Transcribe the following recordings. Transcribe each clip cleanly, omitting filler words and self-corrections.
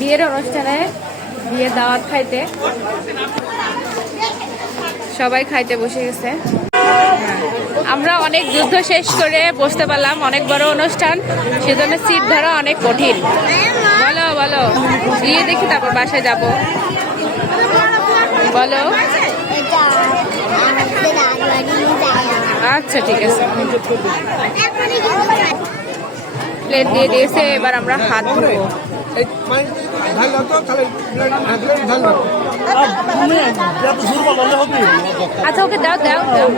বিয়ের অনুষ্ঠানে বিয়ের দাওয়াত খাইতে সবাই খাইতে বসে গেছে। আমরা অনেক যুদ্ধ শেষ করে বসতে পারলাম, অনেক বড় অনুষ্ঠান, সেজন্য সিট ধরা অনেক কঠিন। বলো বলো, গিয়ে দেখি তারপর বাসায় যাব। বলো। আচ্ছা ঠিক আছে, প্লেট দিয়ে দিয়েছে, এবার আমরা হাত ধুবো। আচ্ছা ওকে দাও দাও দাও।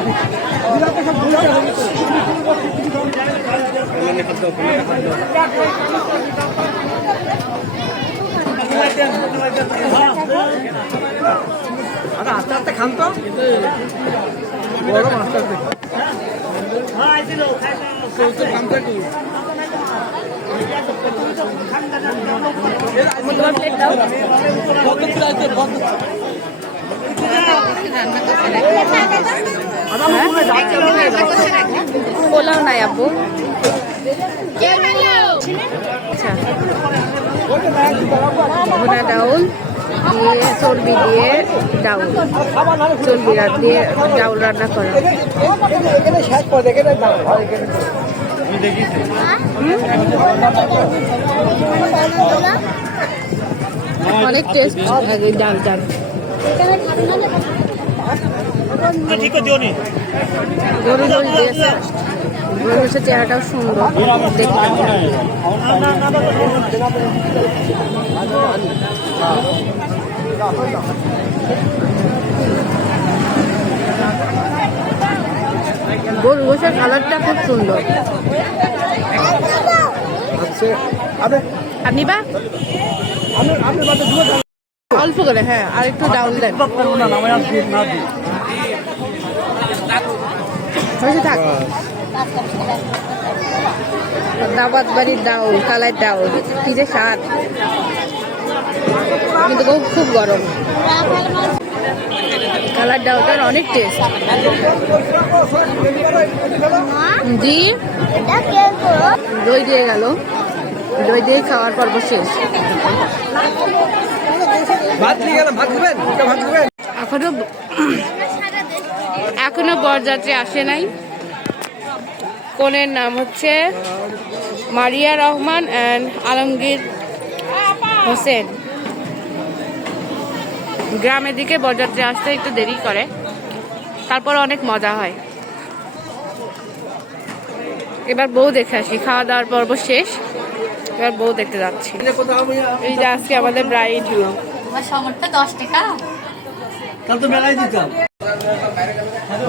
আস্তে আস্তে খান তো, গরম আস্তে আস্তে তোমার প্লেট দাও। পোলাও নাই আব্বু। আচ্ছা, ভুনা ডাউল দিয়ে চর্বি দিয়ে ডাউল, চর্বি দিয়ে ডাউল রান্না করা। অনেক টেস্ট ডাল ডাল। গরু গোল দিয়েছে, গরুর চেহারাটাও সুন্দর দেখতে। গরু গোশের কালারটা খুব সুন্দর। আপনি বা অল্প করে, হ্যাঁ আর একটু ডাউল দেন। থাক, দাবাত বাড়ির ডাউল, কালাই ডাউল, কি যে স্বাদ, কিন্তু খুব গরম। কালার ডাউলটার অনেক টেস্ট। জি, দই দিয়ে গেল, দই দিয়ে খাওয়ার পর্ব শেষ। এখনো বরযাত্রী আসে নাই। কনের নাম হচ্ছে মারিয়া রহমান অ্যান্ড আলমগীর হোসেন। গ্রামের দিকে বরযাত্রী আসতে একটু দেরি করে, তারপর অনেক মজা হয়। এবার বউ দেখে আসি, খাওয়া দাওয়ার পর্ব শেষ, এবার বউ দেখতে যাচ্ছি। এই যে আজকে আমাদের ব্রাইড,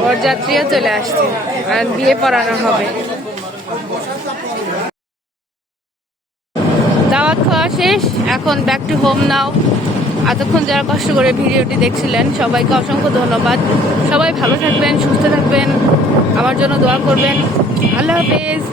বরযাত্রীও চলে আসছে আর বিয়ে পড়ানো হবে। দাওয়াত খাওয়া শেষ, এখন ব্যাক টু হোম নাও। এতক্ষণ যারা কষ্ট করে ভিডিওটি দেখছিলেন সবাইকে অসংখ্য ধন্যবাদ। সবাই ভালো থাকবেন, সুস্থ থাকবেন, আমার জন্য দোয়া করবেন। আল্লাহ হাফেজ।